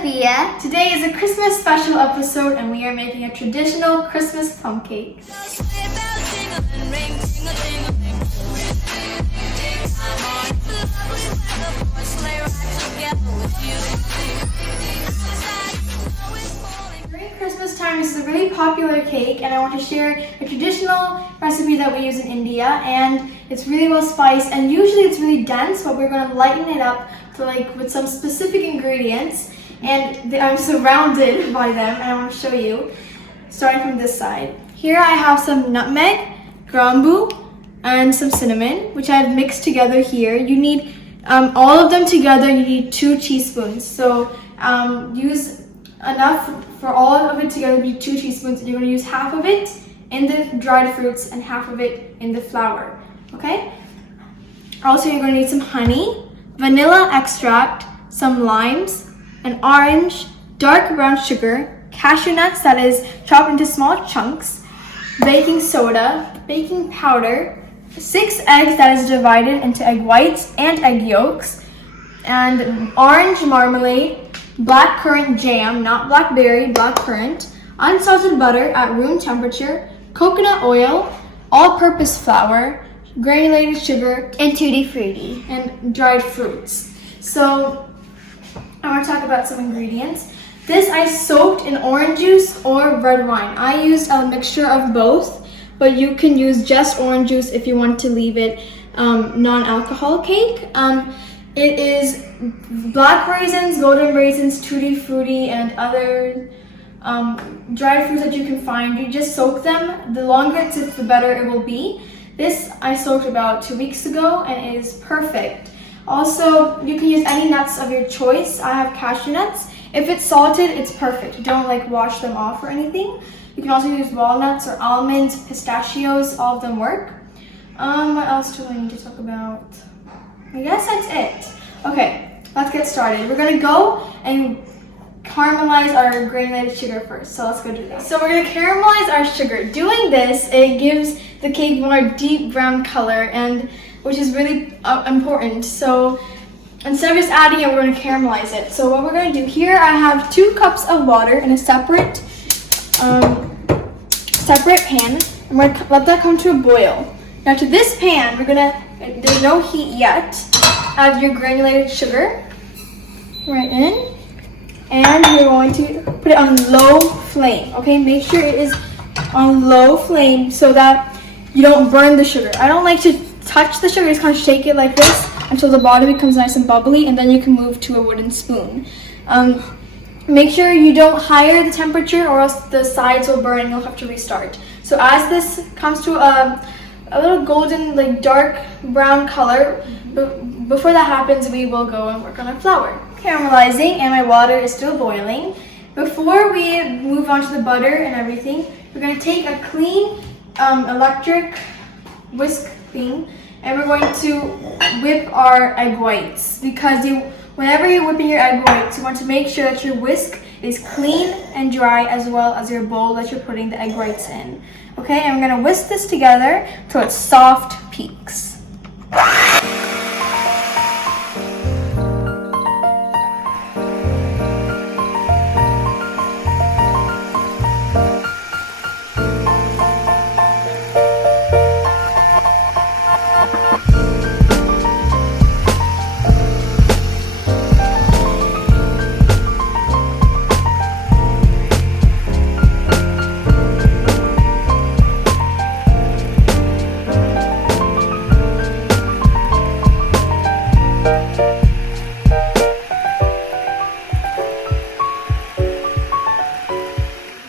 Sophia. Today is a Christmas special episode and we are making a traditional Christmas plum cake. During Christmas time, this is a really popular cake and I want to share a traditional recipe that we use in India, and it's really well spiced and usually it's really dense, but we're going to lighten it up with some specific ingredients, and I'm surrounded by them and I want to show you, starting from this side. Here I have some nutmeg, grambu, and some cinnamon, which I've mixed together here. You need all of them together, you need 2 teaspoons. So use enough for all of it together, be 2 teaspoons, and you're going to use half of it in the dried fruits and half of it in the flour, okay? Also, you're going to need some honey, vanilla extract, some limes, an orange, dark brown sugar, cashew nuts that is chopped into small chunks, baking soda, baking powder, 6 eggs that is divided into egg whites and egg yolks, and orange marmalade, black currant jam, not blackberry, black currant, unsalted butter at room temperature, coconut oil, all-purpose flour, granulated sugar, And tutti frutti. and dried fruits. So I want to talk about some ingredients. This I soaked in orange juice or red wine. I used a mixture of both, but you can use just orange juice if you want to leave it non-alcohol cake. It is black raisins, golden raisins, tutti frutti, and other dried fruits that you can find. You just soak them. The longer it sits, the better it will be. This I soaked about 2 weeks ago and it is perfect. Also, you can use any nuts of your choice. I have cashew nuts. If it's salted, it's perfect. Don't wash them off or anything. You can also use walnuts or almonds, pistachios, all of them work. What else do I need to talk about? I guess that's it. Okay, let's get started. We're gonna go and caramelize our granulated sugar first. So let's go do that. So we're gonna caramelize our sugar. Doing this, it gives the cake more deep brown color, and which is really important. So instead of just adding it, we're gonna caramelize it. So what we're gonna do here, I have 2 cups of water in a separate pan. I'm gonna let that come to a boil. Now to this pan, there's no heat yet. Add your granulated sugar right in, and you're going to put it on low flame. Okay, make sure it is on low flame so that you don't burn the sugar. I don't like to touch the sugar, just kind of shake it like this until the bottom becomes nice and bubbly, and then you can move to a wooden spoon. Make sure you don't higher the temperature or else the sides will burn and you'll have to restart. So as this comes to a little golden, dark brown color, before that happens, we will go and work on our flour. Caramelizing, and my water is still boiling. Before we move on to the butter and everything, we're going to take a clean electric whisk thing, and we're going to whip our egg whites, because whenever you're whipping your egg whites, you want to make sure that your whisk is clean and dry, as well as your bowl that you're putting the egg whites in. Okay, and we're going to whisk this together till it's soft peaks.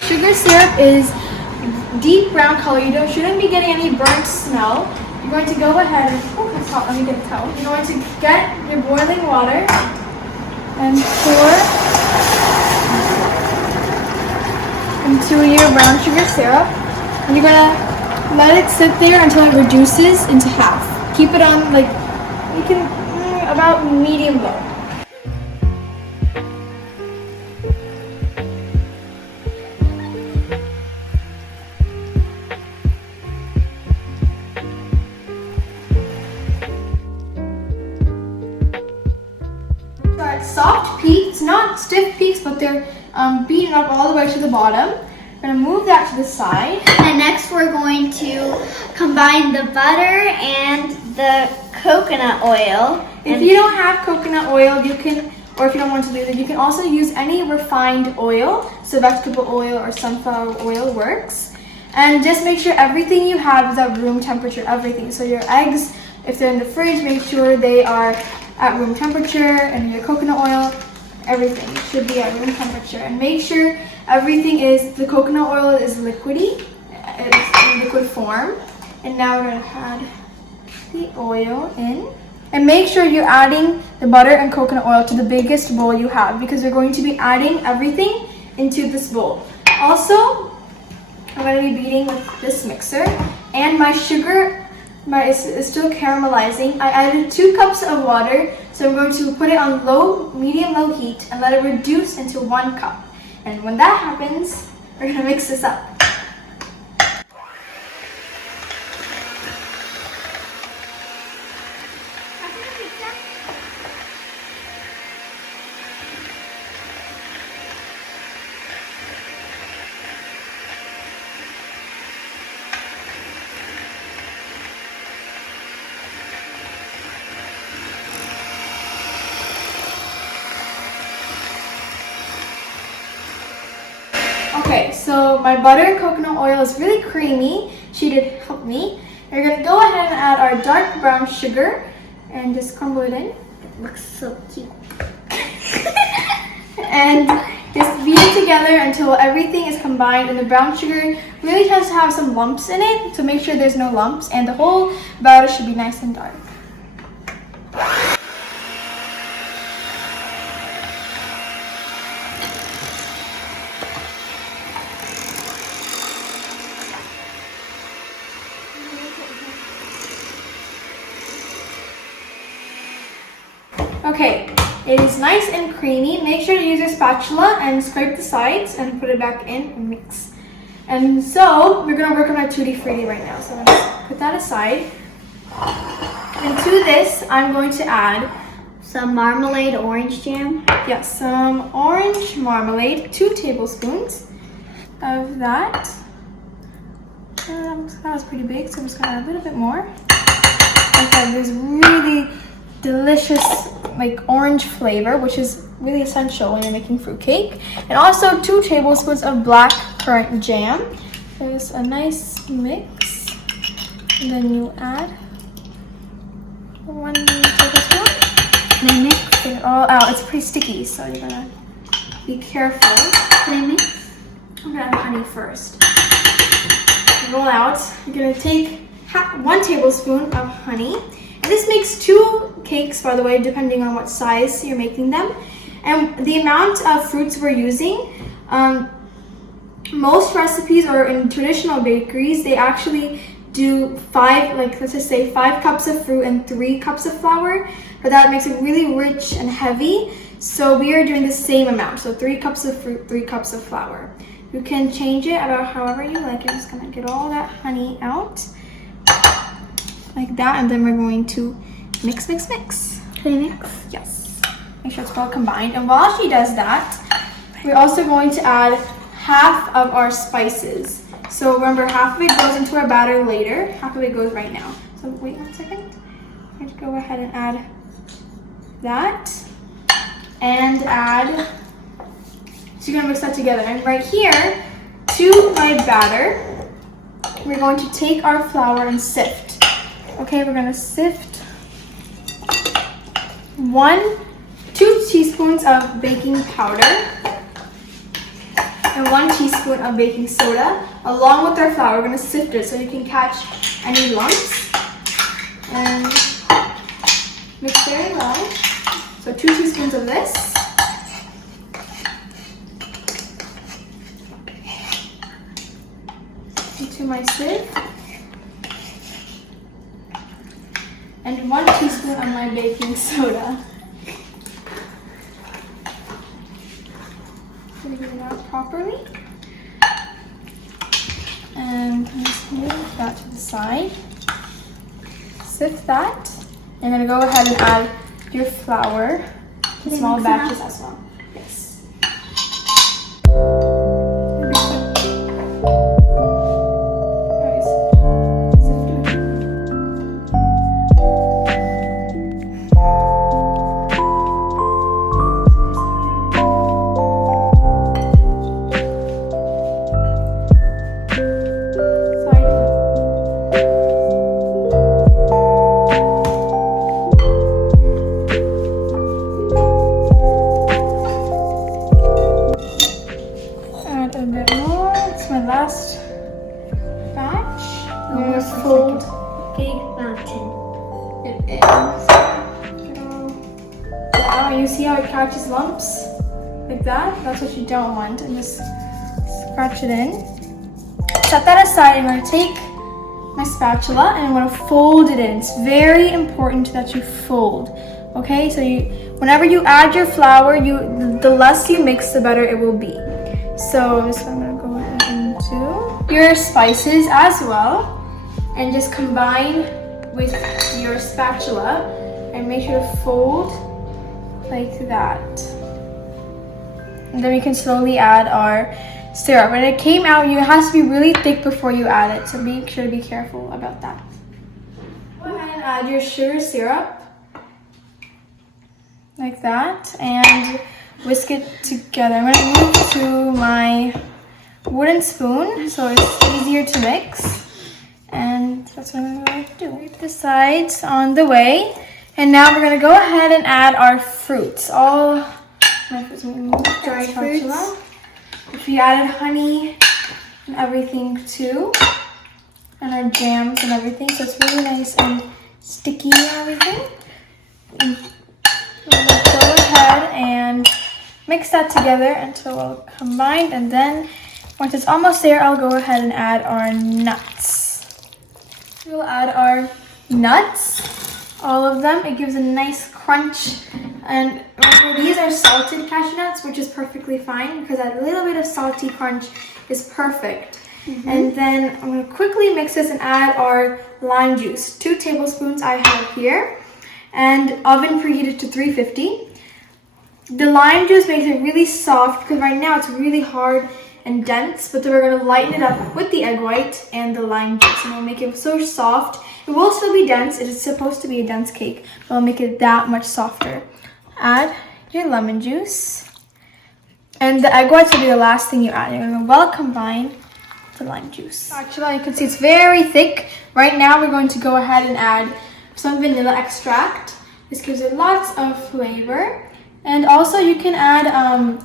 Sugar syrup is deep brown color. You shouldn't be getting any burnt smell. You're going to go ahead and, oh, that's hot, let me get a towel. You're going to get your boiling water and pour into your brown sugar syrup. And you're gonna let it sit there until it reduces into half. Keep it on about medium low. Soft peaks, not stiff peaks, but but they're beaten up all the way to the bottom. We're gonna move that to the side. And next we're going to combine the butter and the coconut oil. If you don't have coconut oil, you can, or if you don't want to do that, you can also use any refined oil. So vegetable oil or sunflower oil works. And just make sure everything you have is at room temperature, everything. So your eggs, if they're in the fridge, make sure they are at room temperature, and your coconut oil, everything should be at room temperature. And make sure everything is, the coconut oil is liquidy, it's in liquid form. And now we're gonna add the oil in. And make sure you're adding the butter and coconut oil to the biggest bowl you have, because we're going to be adding everything into this bowl. Also, I'm going to be beating with this mixer, and my sugar is still caramelizing. I added 2 cups of water, so I'm going to put it on medium-low heat and let it reduce into 1 cup. And when that happens, we're going to mix this up. Okay, so my butter and coconut oil is really creamy. She did help me. We're gonna go ahead and add our dark brown sugar and just crumble it in. It looks so cute. And just beat it together until everything is combined, and the brown sugar really has to have some lumps in it, so make sure there's no lumps, and the whole batter should be nice and dark. Okay, it is nice and creamy. Make sure to use your spatula and scrape the sides and put it back in and mix. And so we're gonna work on our tutti frutti right now. So I'm gonna put that aside. And to this, I'm going to add some marmalade orange jam. Yes, some orange marmalade, 2 tablespoons of that. That was pretty big, so I'm just gonna add a little bit more. Okay, there's really delicious like orange flavor, which is really essential when you're making fruit cake. And also 2 tablespoons of black currant jam. There's a nice mix. And then you add 1 tablespoon. Can I mix? Get it all out. It's pretty sticky, so you're gonna be careful. Can I mix? I'm gonna add honey first. Roll out. You're gonna take 1 tablespoon of honey. And this makes 2 cakes, by the way, depending on what size you're making them. And the amount of fruits we're using, most recipes or in traditional bakeries, they actually do 5, like let's just say 5 cups of fruit and 3 cups of flour, but that makes it really rich and heavy. So we are doing the same amount, so 3 cups of fruit, 3 cups of flour. You can change it about however you like. I'm just gonna get all that honey out. Like that, and then we're going to mix. Can I mix? Yes. Make sure it's well combined. And while she does that, we're also going to add half of our spices. So remember, half of it goes into our batter later, half of it goes right now. So wait 1 second. I'm going to go ahead and add that. And add, so you're gonna mix that together. And right here, to my batter, we're going to take our flour and sift. Okay, we're gonna sift 2 teaspoons of baking powder and 1 teaspoon of baking soda along with our flour. We're gonna sift it so you can catch any lumps and mix very well. So 2 teaspoons of this. Into my sieve. And 1 teaspoon of my baking soda. Figure it out properly. And just move that to the side. Sift that. And then go ahead and add your flour in small batches as well. Yes. catches lumps like that. That's what you don't want. And just scratch it in. Set that aside. I'm going to take my spatula and I'm going to fold it in. It's very important that you fold. Okay, so whenever you add your flour, the less you mix, the better it will be. So I'm going to go into your spices as well. And just combine with your spatula and make sure to fold like that. And then we can slowly add our syrup. When it came out, it has to be really thick before you add it, so make sure to be careful about that. Go ahead and add your sugar syrup like that and whisk it together. I'm going to move to my wooden spoon so it's easier to mix. And that's what I'm going to do. Wipe the sides on the way. And now we're going to go ahead and add our fruits. All my fruits. Dried fruits. If you added honey and everything too. And our jams and everything. So it's really nice and sticky and everything. And we're going to go ahead and mix that together until all combined. And then once it's almost there, I'll go ahead and add our nuts. We'll add our nuts, all of them. It gives a nice crunch. And these are salted cashew nuts, which is perfectly fine because a little bit of salty crunch is perfect. And then I'm going to quickly mix this and add our lime juice. 2 tablespoons I have here. And oven preheated to 350. The lime juice makes it really soft because right now it's really hard and dense, but then we're going to lighten it up with the egg white and the lime juice, and we'll make it so soft. It will still be dense. It is supposed to be a dense cake, but we'll make it that much softer. Add your lemon juice, and the egg whites will be the last thing you add. You're going to well combine the lime juice. Actually, you can see it's very thick. Right now, we're going to go ahead and add some vanilla extract. This gives it lots of flavor, and also you can add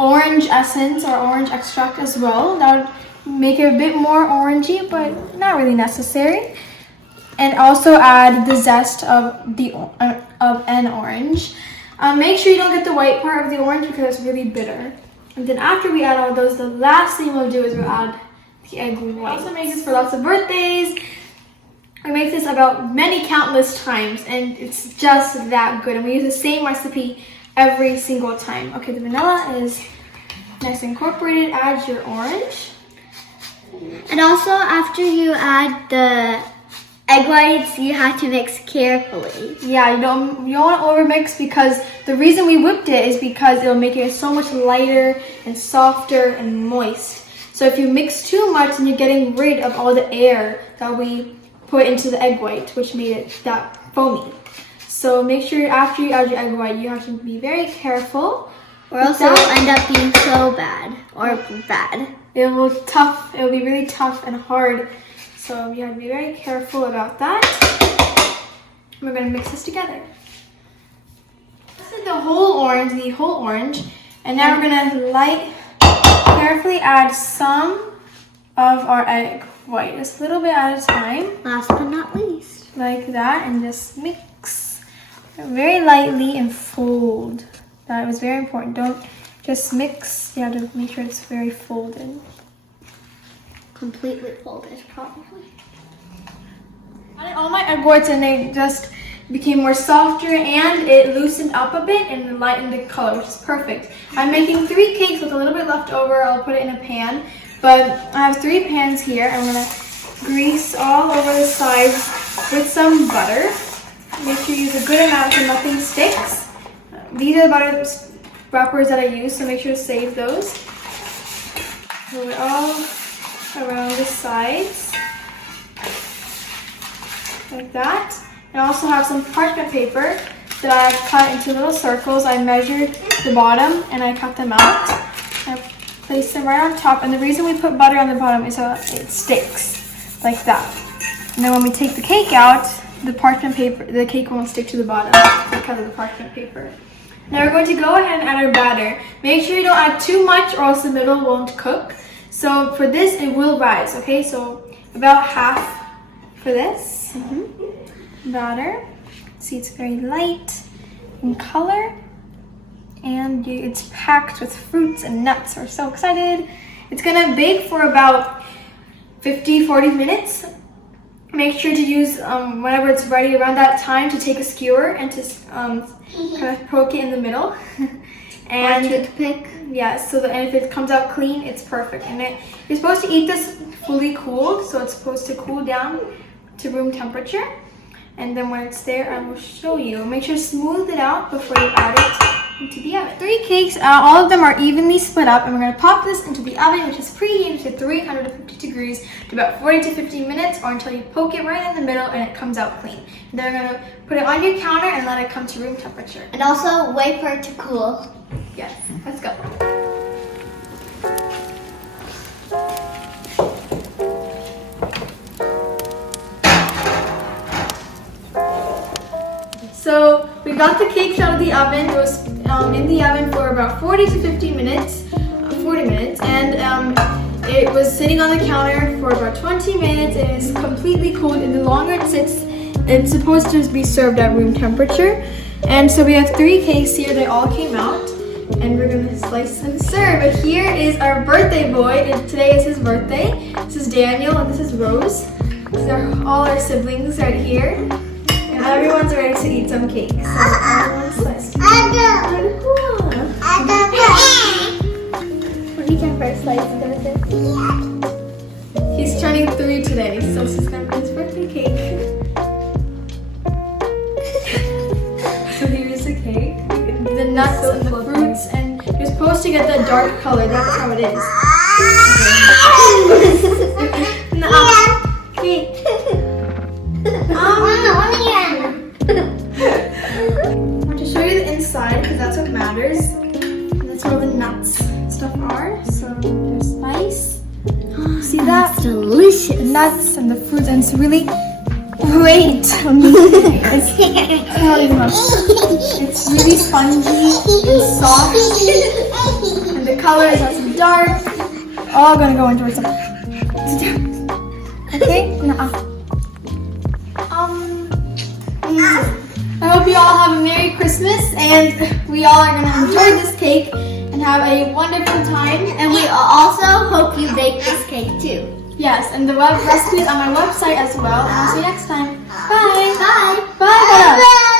orange essence or orange extract as well. That would make it a bit more orangey, but not really necessary. And also add the zest of an orange. Make sure you don't get the white part of the orange because it's really bitter. And then after we add all those, the last thing we'll do is we'll add the egg white. We also make this for lots of birthdays. I make this about many countless times, and it's just that good. And we use the same recipe every single time. Okay, the vanilla is nice and incorporated. Add your orange. And also, after you add the egg whites, you have to mix carefully. Yeah, you don't want to overmix because the reason we whipped it is because it'll make it so much lighter and softer and moist. So if you mix too much, then you're getting rid of all the air that we put into the egg white, which made it that foamy. So make sure after you add your egg white, you have to be very careful, or else it will end up being so bad or bad. It will be really tough and hard. So you have to be very careful about that. We're going to mix this together. This is the whole orange. And now we're going to carefully add some of our egg white, just a little bit at a time. Last but not least. Like that, and just mix very lightly and fold. That was very important. Don't just mix. You have to make sure it's very folded. Completely folded, probably. I added all my egg whites and they just became more softer and it loosened up a bit and lightened the color, which is perfect. I'm making 3 cakes with a little bit left over. I'll put it in a pan, but I have 3 pans here. I'm gonna grease all over the sides with some butter. Make sure you use a good amount so nothing sticks. These are the butter wrappers that I use, so make sure to save those. Move it all around the sides, like that. And I also have some parchment paper that I cut into little circles. I measured the bottom and I cut them out. I place them right on top, and the reason we put butter on the bottom is so it sticks, like that. And then when we take the cake out, the parchment paper, the cake won't stick to the bottom because of the parchment paper. Now we're going to go ahead and add our batter. Make sure you don't add too much or else the middle won't cook. So for this, it will rise, okay? So about half for this batter. See, it's very light in color. And it's packed with fruits and nuts. We're so excited. It's gonna bake for about 50-40 minutes. Make sure to use, whenever it's ready around that time, to take a skewer and to kind of poke it in the middle. And or toothpick. Yeah, and if it comes out clean, it's perfect. And you're supposed to eat this fully cooled, so it's supposed to cool down to room temperature. And then when it's there, I will show you. Make sure to smooth it out before you add it into the oven. 3 cakes, all of them are evenly split up, and we're going to pop this into the oven, which is preheated to 350 degrees to about 40 to 50 minutes, or until you poke it right in the middle and it comes out clean. And then we're going to put it on your counter and let it come to room temperature. And also wait for it to cool. Yes, let's go. So we got the cakes out of the oven. It was in the oven for about 40 to 50 minutes, 40 minutes, and it was sitting on the counter for about 20 minutes. It is completely cooled, and the longer it sits, it's supposed to be served at room temperature. And so we have 3 cakes here. They all came out, and we're gonna slice and serve. But here is our birthday boy, and today is his birthday. This is Daniel, and this is Rose. These are all our siblings right here. And everyone's ready to eat some cake. So everyone's sliced. What did you first slice? He's turning 3 today, so this is gonna be his birthday cake. So here's the cake. The nuts and the fruits, and you're supposed to get the dark color. That's how it is. Cake. I want to show you the inside because that's what matters. And that's where all the nuts and stuff are. So there's spice. See that? That's delicious. The nuts and the fruits, and it's really great. It's really spongy and soft, and the color is also dark. All gonna go into some. Okay. I hope you all have a Merry Christmas, and we all are gonna enjoy this cake and have a wonderful time. And we also hope you bake this cake too. Yes, and the web recipe is on my website as well. And I'll see you next time. Bye. Bye. Bye. Bye.